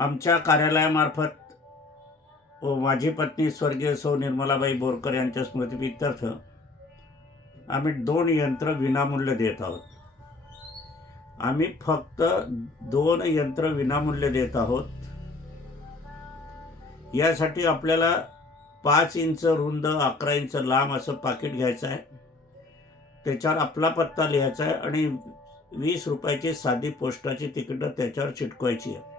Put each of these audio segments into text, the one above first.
आमच्या कार्यालयामार्फत माझी पत्नी स्वर्गीय सौ निर्मलाबाई बोरकर यांच्या स्मृतीप्रित्यर्थ आम्ही दोन यंत्र विनामूल्य देत आहोत. आम्ही फक्त दोन यंत्र विनामूल्य देत आहोत. यासाठी आपल्याला पाच इंच रुंद अकरा इंच लांब असं पाकिट घ्यायचं आहे. त्याच्यावर आपला पत्ता लिहायचा आहे आणि वीस रुपयाची साधी पोस्टाची तिकीटं त्याच्यावर चिटकवायची आहे.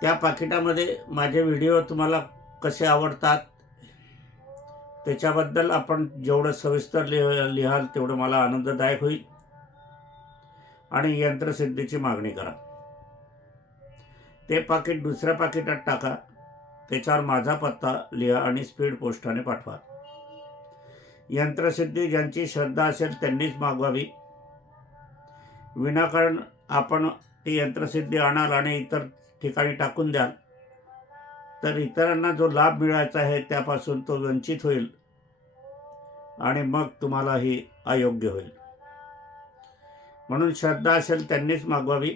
त्या पाकिटामध्ये माझे व्हिडिओ तुम्हाला कसे आवडतात? त्याच्याबद्दल आपण जेवढं सविस्तर लिह लिहाल तेवढं मला आनंददायक होईल. आणि यंत्रसिद्धीची मागणी करा. ते पाकिट दुसऱ्या पाकिटात टाका. त्याच्यावर माझा पत्ता लिहा आणि स्पीड पोस्टाने पाठवा. यंत्रसिद्धी ज्यांची श्रद्धा असेल त्यांनीच मागवावी. विनाकारण आपण ती यंत्रसिद्धी आणाल आणि इतर ठिकाणी टाकून द्याल. तर इतरांना जो लाभ मिळायचा आहे त्यापासून तो वंचित होईल. आणि मग तुम्हालाही अयोग्य होईल. म्हणून श्रद्धा असेल त्यांनीच मागवावी.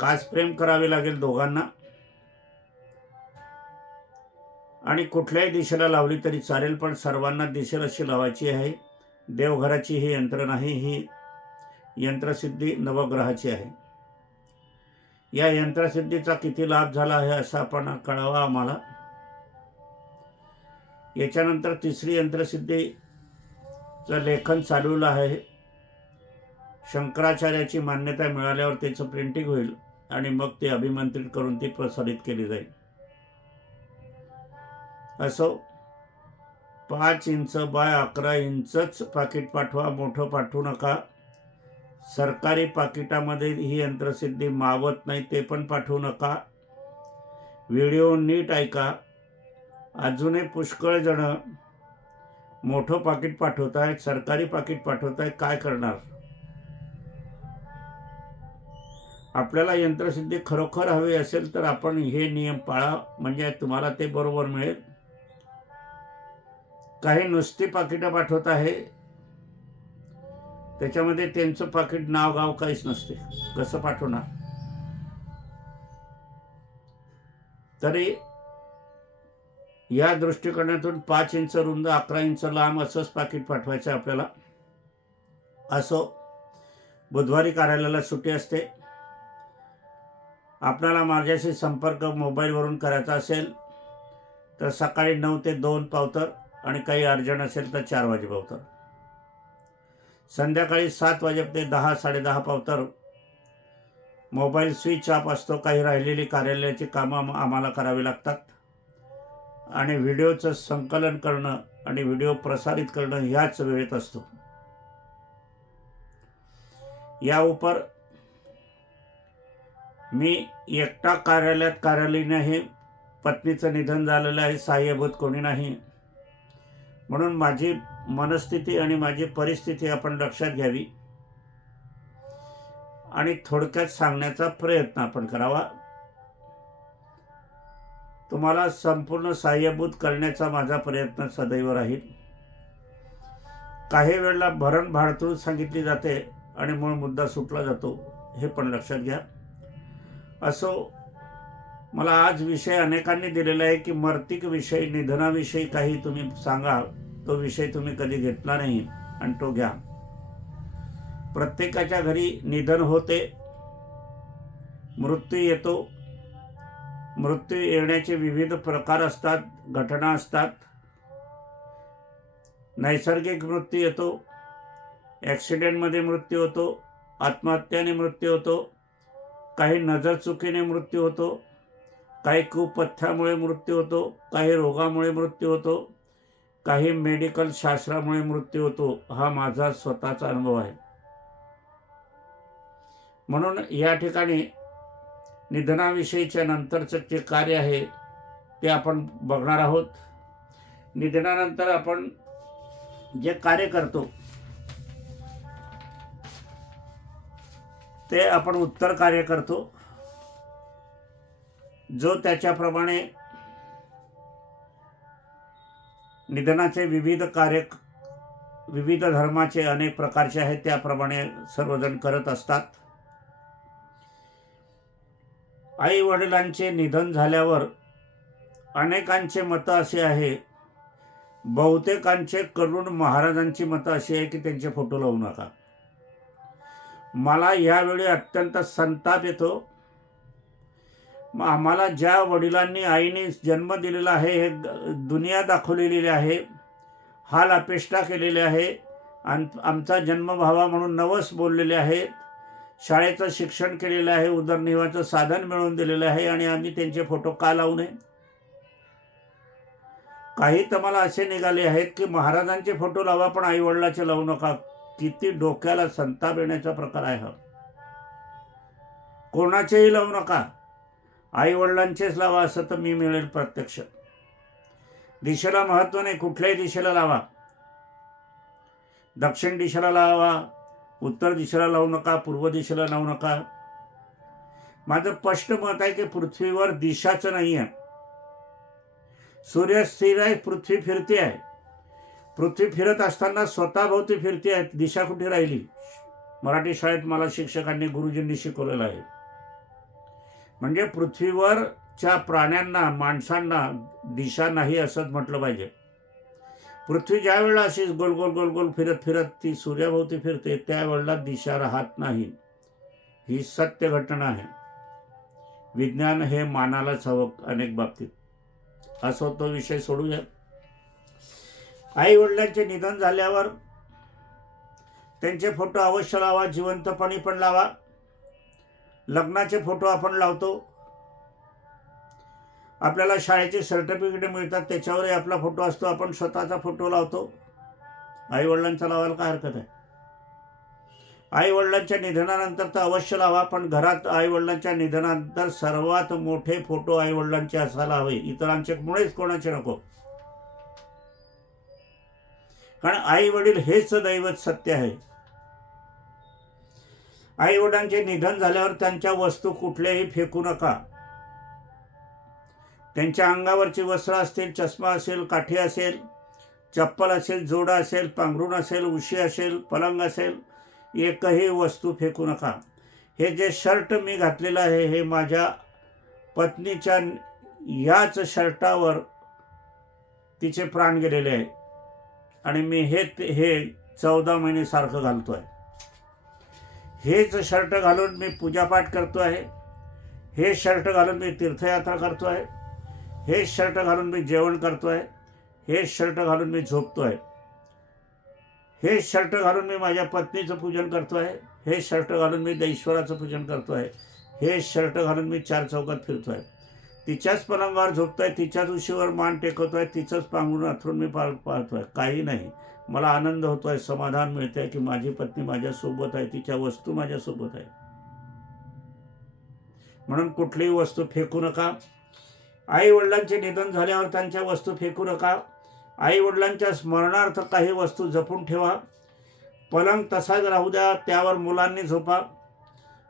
कास प्रेम करावे लागेल दोघांना. आणि कुठल्याही दिशेला लावली तरी चालेल पण सर्वांना दिशेल अशी लावायची आहे. देवघराची ही यंत्र नाही ही यंत्रसिद्धी नवग्रहाची आहे. या यंत्रसिद्धीचा किती लाभ झाला आहे असं आपण कळावा आम्हाला. याच्यानंतर तिसरी यंत्रसिद्धीचं लेखन चालवलं आहे. शंकराचार्याची मान्यता मिळाल्यावर त्याचं प्रिंटिंग होईल आणि मग ते अभिमंत्रित करून ती प्रसारित केली जाईल. असो पाच इंच बाय अकरा इंचच पाकिट पाठवा मोठं पाठवू नका. सरकारी पाकिटामध्ये ही यंत्रसिद्धी मावत नाही ते पण पाठवू नका. व्हिडिओ नीट ऐका. अजूनही पुष्कळ जण मोठं पाकिट पाठवत आहेत सरकारी पाकिट पाठवत आहेत काय करणार? आपल्याला यंत्रसिद्धी खरोखर हवी असेल तर आपण हे नियम पाळा म्हणजे तुम्हाला ते बरोबर मिळेल. काही नुसती पाकिटं पाठवत आहे त्याच्यामध्ये त्यांचं पाकिट नाव गाव काहीच नसते. कसं पाठवणार? तरी या दृष्टिकोनातून पाच इंच रुंद अकरा इंच लांब असंच पाकिट पाठवायचं आपल्याला. असो बुधवारी कार्यालयाला सुट्टी असते. आपल्याला माझ्याशी संपर्क मोबाईलवरून करायचा असेल तर सकाळी नऊ ते दोन पावतर आणि काही अर्जंट असेल तर चार वाजे पावतर संध्याकाळी सात वाजे ते दहा साडेदहा पावतर. मोबाईल स्विच ऑफ असतो काही राहिलेली कार्यालयाची कामं आम्हाला करावी लागतात. आणि व्हिडिओचं संकलन करणं आणि व्हिडिओ प्रसारित करणं ह्याच वेळेत असतो. या उपर मी एकटा कार्यालयात कार्यालयीन आहे पत्नीचं निधन झालेलं आहे सहाय्यभूत कोणी नाही. म्हणून माझी मनस्थिती आणि माझी परिस्थिती आपण लक्षात घ्यावी. आणि थोडक्यात सांगण्याचा प्रयत्न आपण करावा. तुम्हाला संपूर्ण सहाय्यभूत करण्याचा माझा प्रयत्न सदैव राहील. काही वेळेला भरण भाडतूळ सांगितली जाते आणि मूळ मुद्दा सुटला जातो हे पण लक्षात घ्या. असो मला आज विषय अनेकांनी दिलेला आहे की मर्तिक विषय निधनाविषयी काही तुम्ही सांगा तो विषय तुम्ही कधी घेतला नाही आणि तो घ्या. प्रत्येकाच्या घरी निधन होते मृत्यू येतो मृत्यू येण्याचे विविध प्रकार असतात घटना असतात. नैसर्गिक मृत्यू येतो ॲक्सिडेंटमध्ये मृत्यू होतो आत्महत्याने मृत्यू होतो काही नजर चुकीने मृत्यू होतो काही कुपथ्यामुळे मृत्यू होतो काही रोगामुळे मृत्यू होतो. काही मेडिकल शास्त्रामुळे मृत्यू होतो हा माझा स्वतःचा अनुभव आहे. म्हणून या ठिकाणी निधनाविषयीच्या नंतरचं जे कार्य आहे ते आपण बघणार आहोत. निधनानंतर आपण जे कार्य करतो ते आपण उत्तर कार्य करतो. जो त्याच्याप्रमाणे निधनाचे विविध कार्य विविध धर्माचे अनेक प्रकारचे आहेत त्याप्रमाणे सर्वजण करत असतात. आई वडिलांचे निधन झाल्यावर अनेकांचे मतं असे आहे बहुतेकांचे करुण महाराजांची मतं अशी आहे की त्यांचे फोटो लावू नका. मला यावेळी अत्यंत संताप येतो. मग आम्हाला ज्या वडिलांनी आईने जन्म दिलेला आहे हे दुनिया दाखवलेली आहे हाल अपेष्टा केलेले आहे आणि आमचा जन्म व्हावा म्हणून नवस बोललेले आहे शाळेचं शिक्षण केलेलं आहे उदरनिर्वाहाचं साधन मिळवून दिलेलं आहे आणि आम्ही त्यांचे फोटो का लावू नये? काही तर मला असे निघाले आहेत की महाराजांचे फोटो लावा पण आईवडिलाचे लावू नका. किती डोक्याला संताप येण्याचा प्रकार आहे हा. कोणाचेही लावू नका. आईवडिलांचेच लावा असं तर मी मिळेल प्रत्यक्ष. दिशेला महत्त्व नाही कुठल्याही दिशेला लावा. दक्षिण दिशेला लावा उत्तर दिशेला लावू नका पूर्व दिशेला लावू नका. माझं स्पष्ट मत आहे की पृथ्वीवर दिशाचं नाही आहे सूर्य स्थिर आहे पृथ्वी फिरते आहे. पृथ्वी फिरत असताना स्वतःभोवती फिरते आहे दिशा कुठे राहिली? मराठी शाळेत मला शिक्षकांनी गुरुजींनी शिकवलेलं आहे. म्हणजे पृथ्वीवरच्या प्राण्यांना माणसांना दिशा नाही असंच म्हटलं पाहिजे. पृथ्वी ज्या वेळेला अशीच गोल गोल गोल गोल फिरत फिरत ती सूर्याभोवती फिरते त्यावेळेला दिशा राहत नाही. ही सत्य घटना आहे. विज्ञान हे मानालाच हवं अनेक बाबतीत. असो तो विषय सोडूया. आई वडिलांचे निधन झाल्यावर त्यांचे फोटो अवश्य लावा जिवंतपणी पण लावा. लग्नाचे फोटो आपण लावतो. आपल्याला शाळेचे सर्टिफिकेट मिळतात त्याच्यावरही आपला फोटो असतो आपण स्वतःचा फोटो लावतो. आईवडिलांचा लावायला काय हरकत आहे? आई वडिलांच्या निधनानंतर तर अवश्य लावा पण घरात आई वडिलांच्या निधनानंतर सर्वात मोठे फोटो आई वडिलांचे असायला हवे. इतरांचे मुळेच कोणाचे नको. कारण आई वडील हेच दैवत सत्य आहे. आई वडिलांचे निधन झाल्यावर त्यांच्या वस्तू कुठल्याही फेकू नका. त्यांच्या अंगावरची वस्त्र असतील चष्मा असेल काठी असेल चप्पल असेल जोडा असेल पांघरूण असेल उशी असेल पलंग असेल एकही वस्तू फेकू नका. हे जे शर्ट मी घातलेलं आहे हे माझ्या पत्नीच्या याच शर्टावर तिचे प्राण गेलेले आहे. आणि मी हे हे चौदा महिने सारखं घालतो आहे हेच शर्ट घालून मी पूजापाठ करतो आहे हे शर्ट घालून मी तीर्थयात्रा करतो आहे हे शर्ट घालून मी जेवण करतो आहे हे शर्ट घालून मी झोपतो आहे हे शर्ट घालून मी माझ्या पत्नीचं पूजन करतो आहे हे शर्ट घालून मी दैश्वराचं पूजन करतो आहे हे शर्ट घालून मी चार चौकात फिरतो आहे. तिच्याच पलंगावर झोपतो आहे तिच्याच उशीवर मान टेकवतो आहे तिचंच पांघरून अथरून मी पाळ पाळतो आहे काही नाही. मला आनंद होतो आहे समाधान मिळतं आहे की माझी पत्नी माझ्यासोबत आहे तिच्या वस्तू माझ्यासोबत आहे. म्हणून कुठलीही वस्तू फेकू नका. आई वडिलांचे निधन झाल्यावर त्यांच्या वस्तू फेकू नका. आई वडिलांच्या स्मरणार्थ काही वस्तू जपून ठेवा. पलंग तसाच राहू द्या त्यावर मुलांनी झोपा.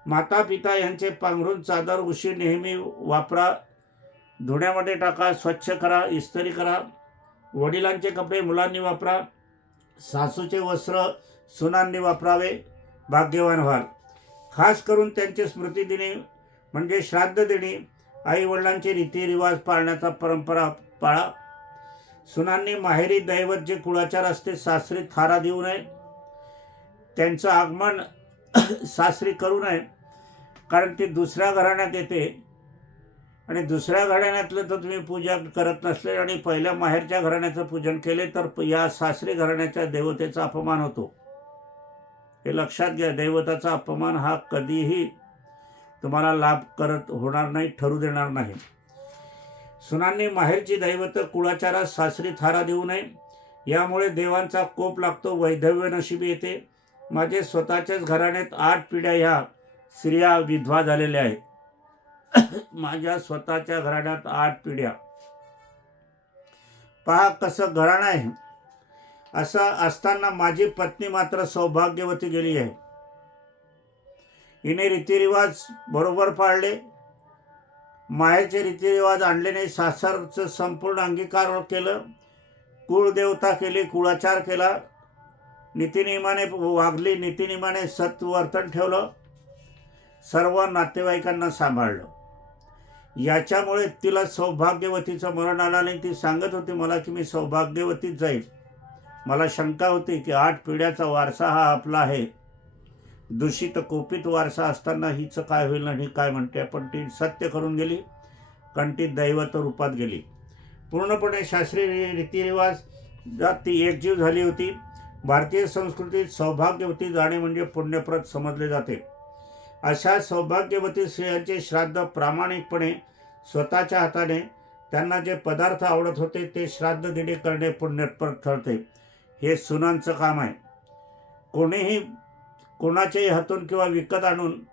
माता पिता यांचे पांघरून चादर उशी नेहमी वापरा. धुण्यामध्ये टाका स्वच्छ करा इस्त्री करा. वडिलांचे कपडे मुलांनी वापरा. सासूचे वस्त्र सुनांनी वापरावे भाग्यवान व्हाल. खास करून त्यांचे स्मृतिदिनी म्हणजे श्राद्ध देणे आई वडिलांचे रीतिरिवाज पाळण्याचा परंपरा पाळा. सुनांनी माहेरी दैवत जे कुळाचार असते सासरी थारा देऊ नये. त्यांचं आगमन सासरी करू नये कारण ते दुसऱ्या घराण्यात येते. आणि दुसऱ्या घराण्यातलं तर तुम्ही पूजा करत नसले आणि पहिल्या माहेरच्या घराण्याचं पूजन केले तर प- या सासरी घराण्याच्या देवतेचा अपमान होतो. हे लक्षात घ्या दैवताचा अपमान हा कधीही तुम्हाला लाभ करत होणार नाही ठरू देणार नाही. सुनांनी माहेरची दैवत कुळाचारात सासरी थारा देऊ नये. यामुळे देवांचा कोप लागतो वैधव्य नशिबी येते. माझे स्वतःच्याच घराण्यात आठ पिढ्या ह्या स्त्रिया विधवा झालेल्या आहेत. माझ्या स्वतःच्या घराण्यात आठ पिढ्या. पहा कसं घराणं आहे. असं असताना माझी पत्नी मात्र सौभाग्यवती गेली आहे. हिने रीतिरिवाज बरोबर पाळले. मायाचे रीतिरिवाज आणले नाही. सासरचं संपूर्ण अंगीकार केलं. कुळदेवता केली कुळाचार केला. नीतिनियमाने वागली नीतिनियमाने सत्वर्तन ठेवलं. सर्व नातेवाईकांना सांभाळलं. याच्यामुळे तिला सौभाग्यवतीचं मरण आलं आणि ती सांगत होती मला की मी सौभाग्यवतीच जाईल मला शंका होती की आठ पिढ्याचा वारसा हा आपला आहे. दूषित कोपित वारसा असताना हिचं काय होईल आणि काय म्हणते? पण ती सत्य करून गेली. कारण ती दैवत रूपात गेली. पूर्णपणे शास्त्रीय रीतिरिवाज ती एकजीव झाली होती. भारतीय संस्कृतीत सौभाग्यवती जाणे म्हणजे पुण्यप्रत समजले जाते. अशा सौभाग्यवती स्त्रियांचे श्राद्ध प्रामाणिकपणे स्वतःच्या हाताने त्यांना जे पदार्थ आवडत होते ते श्राद्ध दिणे करणे पुण्यपर ठरते. हे सुनांचं काम आहे. कोणीही कोणाच्याही हातून किंवा विकत आणून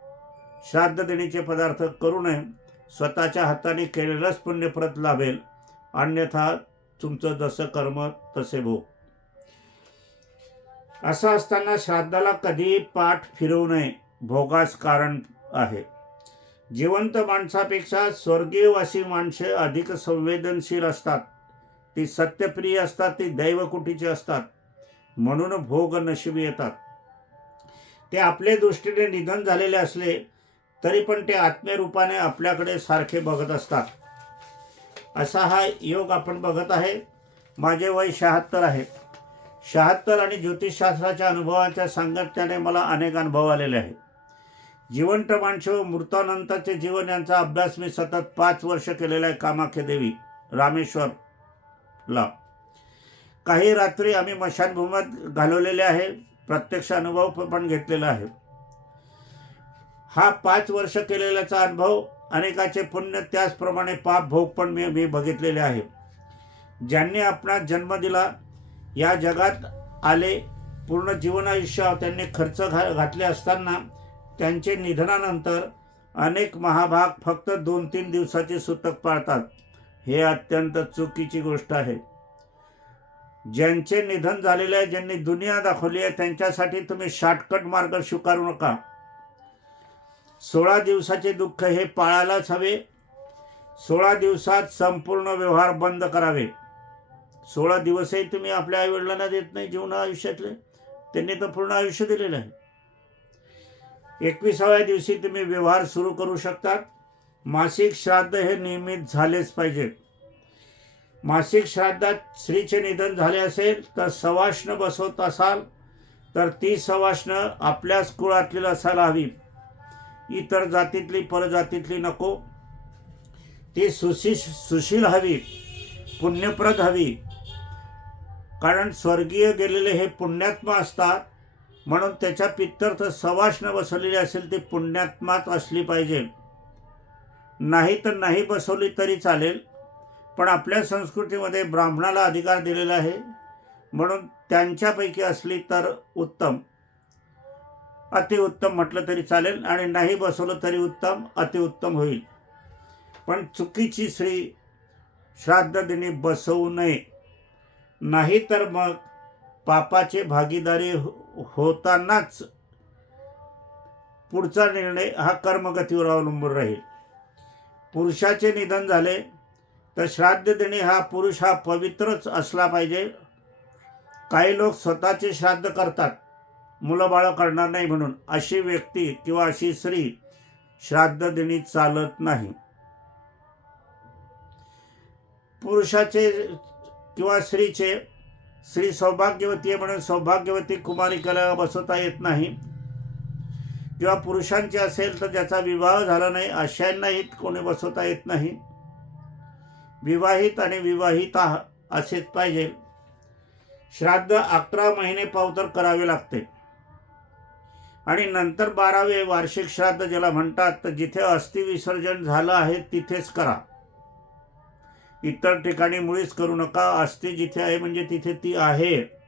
श्राद्ध देण्याचे पदार्थ करू नये. स्वतःच्या हाताने केलेलंच पुण्यप्रत लाभेल. अन्यथा तुमचं जसं कर्म तसे भो असं असताना श्राद्धाला कधीही पाठ फिरवू नये. भोगास कारण आहे. जिवंत माणसापेक्षा स्वर्गीयवासी माणसे अधिक संवेदनशील असतात. ती सत्यप्रिय असतात ती दैवकुटीची असतात. म्हणून भोग नशिबी येतात. ते आपल्या दृष्टीने निधन झालेले असले तरी पण ते आत्मेरूपाने आपल्याकडे सारखे बघत असतात. असा हा योग आपण बघत आहे. माझे वय शहात्तर आहे. शहात्तर आणि ज्योतिषशास्त्राच्या अनुभवाच्या सांगत्याने मला अनेक अनुभव आलेले आहेत. जिवंत माणसे व मृतानंतरचे जीवन यांचा अभ्यास मी सतत पाच वर्ष केलेला आहे कामाख्या देवी रामेश्वरला. काही रात्री आम्ही मशानभूमीत घालवलेले आहे प्रत्यक्ष अनुभव पण घेतलेला आहे. हा पाच वर्ष केलेल्याचा अनुभव अनेकाचे पुण्य त्याचप्रमाणे पाप भोग पण मी मी बघितलेले आहे. ज्यांनी आपणा जन्म दिला या जगात आले पूर्ण जीवन आयुष्य त्यांनी खर्च घा घातले असताना त्यांचे निधनानंतर अनेक महाभाग फक्त दोन तीन दिवसाचे सुतक पाळतात. हे अत्यंत चुकीची गोष्ट आहे. ज्यांचे निधन झालेले आहे ज्यांनी दुनिया दाखवली आहे त्यांच्यासाठी तुम्ही शॉर्टकट मार्ग स्वीकारू नका. सोळा दिवसाचे दुःख हे पाळायलाच हवे. सोळा दिवसात संपूर्ण व्यवहार बंद करावे. सोळा दिवसही तुम्ही आपल्या आईवडिलांना देत नाही जीवन आयुष्यातले त्यांनी तर पूर्ण आयुष्य दिलेलं आहे. एकविसाव्या दिवशी तुम्ही व्यवहार सुरू करू शकतात. मासिक श्राद्ध हे नियमित झालेच पाहिजे. मासिक श्राद्धात स्त्रीचे निधन झाले असेल तर सवाष्ण बसवत असाल तर ती सवाष्ण आपल्याच कुळातली असायला हवी. इतर जातीतली परजातीतली नको. ती सुशी सुशील हवी पुण्यप्रद हवी. कारण स्वर्गीय गेलेले हे पुण्यात्मा असतात. म्हणून त्याच्या पित्तर्थ सवाष्ण बसवलेली असेल ती पुण्यात्माच असली पाहिजे. नाही तर नाही बसवली तरी चालेल पण आपल्या संस्कृतीमध्ये ब्राह्मणाला अधिकार दिलेला आहे म्हणून त्यांच्यापैकी असली तर उत्तम. अतिउत्तम म्हटलं तरी चालेल आणि नाही बसवलं तरी उत्तम अतिउत्तम होईल. पण चुकीची स्त्री श्राद्ध दिनी बसवू नये. नाही तर मग पापाचे भागीदारी हो- होतानाच पुढचा निर्णय हा कर्मगतीवर अवलंबून राहील. पुरुषाचे निधन झाले तर श्राद्ध देणे हा पुरुष हा पवित्रच असला पाहिजे. काही लोक स्वतःचे श्राद्ध करतात. मुलं बाळं करणार नाही म्हणून अशी व्यक्ती किंवा अशी स्त्री श्राद्ध देणी चालत नाही. पुरुषाचे किंवा स्त्रीचे स्त्री सौभाग्यवती आहे म्हणून सौभाग्यवती कुमारिकेला बसवता येत नाही. किंवा पुरुषांचे असेल तर ज्याचा विवाह झाला नाही अशांनाही कोणी बसवता येत नाही. विवाहित आणि विवाहिता असेच पाहिजे. श्राद्ध अकरा महिने पावतर करावे लागते. आणि नंतर बारावे वार्षिक श्राद्ध ज्याला म्हणतात तर जिथे अस्थि विसर्जन झालं आहे तिथेच करा. इतर ठिकाणी मुळीच करू नका. अस्थि जिथे आहे म्हणजे तिथे ती आहे.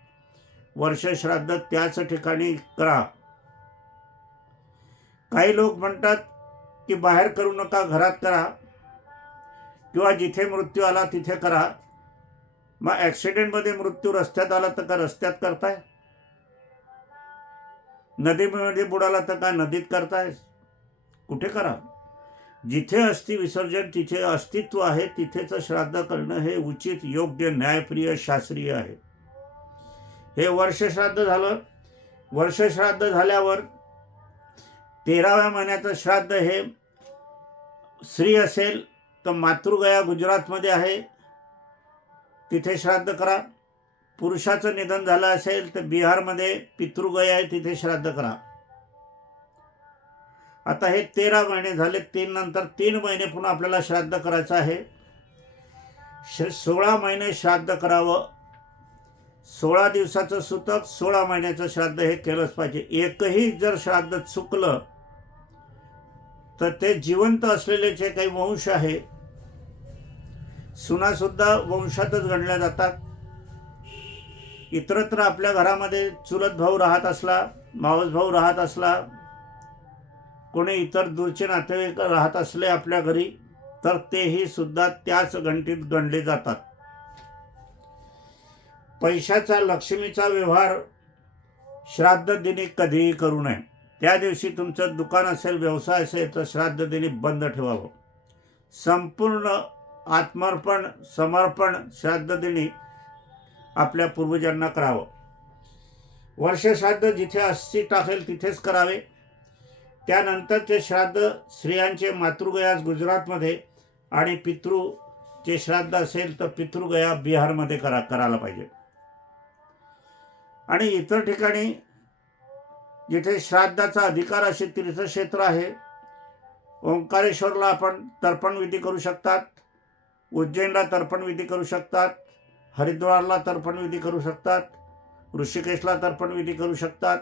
वर्ष श्राद्ध त्याच ठिकाणी करा. काही लोक म्हणतात की बाहेर करू नका घरात करा. किंवा जिथे मृत्यू आला तिथे करा. मग ॲक्सिडेंटमध्ये मृत्यू रस्त्यात आला तर का रस्त्यात करताय? नदीमध्ये बुडाला तर का नदीत करताय? कुठे करा? जिथे अस्थि विसर्जन तिथे अस्तित्व आहे तिथेच श्राद्ध करणं हे उचित योग्य न्यायप्रिय शास्त्रीय आहे. हे वर्षश्राद्ध झालं. वर्षश्राद्ध झाल्यावर तेराव्या महिन्याचं श्राद्ध हे स्त्री असेल तर मातृगया गुजरातमध्ये आहे. तिथे श्राद्ध करा. पुरुषाचं निधन झालं असेल तर बिहारमध्ये पितृगया आहे तिथे श्राद्ध करा. आता हे तेरा महिने झाले तीन नंतर तीन महिने पुन्हा आपल्याला श्राद्ध करायचं आहे. श सोळा महिने श्राद्ध करावं. सोळा दिवसाचं सुतक सोळा महिन्याचं श्राद्ध हे केलंच पाहिजे. एकही जर श्राद्ध चुकलं तर ते जिवंत असलेले जे काही वंश आहे सुनासुद्धा वंशातच गणल्या जातात. इतरत्र आपल्या घरामध्ये चुलत भाऊ राहत असला मावस भाऊ राहत असला कोणी इतर दूरचे नातेवाईक राहत असले आपल्या घरी तर तेही सुद्धा त्याच गणतीत गणले जातात. पैशाचा लक्ष्मीचा व्यवहार श्राद्ध दिनी कधीही करू नये. त्या दिवशी तुमचं दुकान असेल व्यवसाय असेल तर श्राद्ध दिनी बंद ठेवावं. संपूर्ण आत्मर्पण समर्पण श्राद्ध दिनी आपल्या पूर्वजांना करावं. वर्षश्राद्ध जिथे अस्थि टाकेल तिथेच करावे. त्यानंतरचे श्राद्ध स्त्रियांचे मातृगयास गुजरातमध्ये आणि पितृचे श्राद्ध असेल तर पितृगया बिहारमध्ये करा करायला पाहिजे. आणि इतर ठिकाणी जिथे श्राद्धाचा अधिकार असे तीर्थक्षेत्र आहे ओंकारेश्वरला आपण तर्पण विधी करू शकतात उज्जैनला तर्पण विधी करू शकतात हरिद्वारला तर्पण विधी करू शकतात ऋषिकेशला तर्पण विधी करू शकतात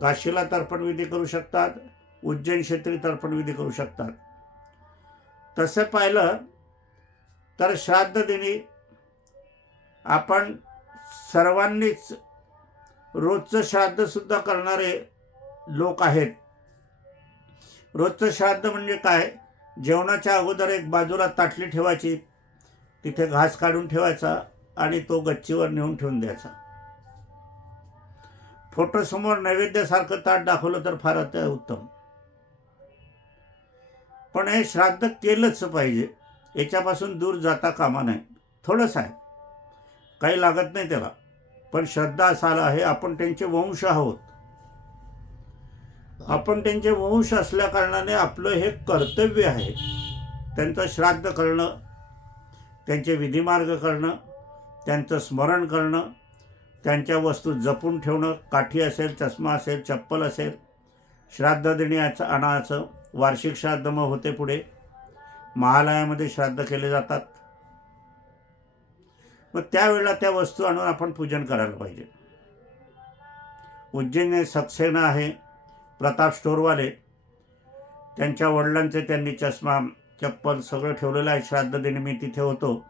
काशीला तर्पणविधी करू शकतात उज्जैन क्षेत्री तर्पणविधी करू शकतात. तसं पाहिलं तर श्राद्ध दिनी आपण सर्वांनीच रोजचं श्राद्धसुद्धा करणारे लोक आहेत. रोजचं श्राद्ध म्हणजे काय? जेवणाच्या अगोदर एक बाजूला ताटली ठेवायची तिथे घास काढून ठेवायचा आणि तो गच्चीवर नेऊन ठेवून द्यायचा. फोटोसमोर नैवेद्यासारखं ताट दाखवलं तर फार अत्य उत्तम. पण हे श्राद्ध केलंच पाहिजे. याच्यापासून दूर जाता कामा नये. थोडंसं आहे. काही लागत नाही त्याला. पण श्रद्धा असायला आहे. आपण त्यांचे वंश आहोत. आपण त्यांचे वंश असल्या कारणाने आपलं हे कर्तव्य आहे. त्यांचं श्राद्ध करणं त्यांचे विधिमार्ग करणं त्यांचं स्मरण करणं त्यांच्या वस्तू जपून ठेवणं काठी असेल चष्मा असेल चप्पल असेल श्राद्ध देण्याचं आणायचं वार्षिक श्राद्ध मग होते पुढे. महालयामध्ये श्राद्ध केले जातात. मग त्यावेळेला त्या वस्तू आणून आपण पूजन करायला पाहिजे. उज्जैन सक्सेना आहे प्रताप स्टोरवाले त्यांच्या वडिलांचे त्यांनी चष्मा चप्पल सगळं ठेवलेलं आहे. श्राद्ध देणे मी तिथे होतो.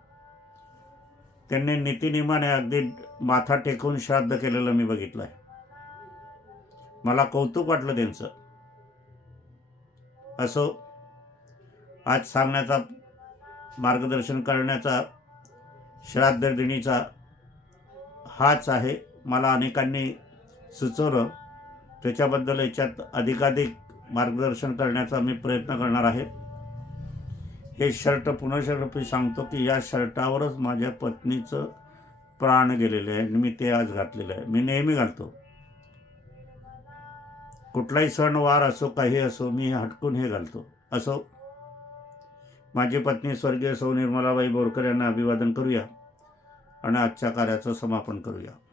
त्यांनी नीतिनियमाने अगदी माथा टेकून श्राद्ध केलेलं मी बघितलं आहे मला कौतुक वाटलं त्यांचं. असो आज सांगण्याचा मार्गदर्शन करण्याचा श्राद्ध दिनीचा हाच आहे. मला अनेकांनी सुचवलं. त्याच्याबद्दल याच्यात अधिकाधिक मार्गदर्शन करण्याचा मी प्रयत्न करणार आहे. हे शर्ट पुन्हा शर्ट सांगतो की या शर्टावरच माझ्या पत्नीचं प्राण गेलेले आहे आणि मी ते आज घातलेलं आहे. मी नेहमी घालतो. कुठलाही सण वार असो काही असो मी हटकून हे घालतो. असो. माझी पत्नी स्वर्गीय सौ निर्मलाबाई बोरकर यांना अभिवादन करूया आणि आजच्या कार्याचं समापन करूया.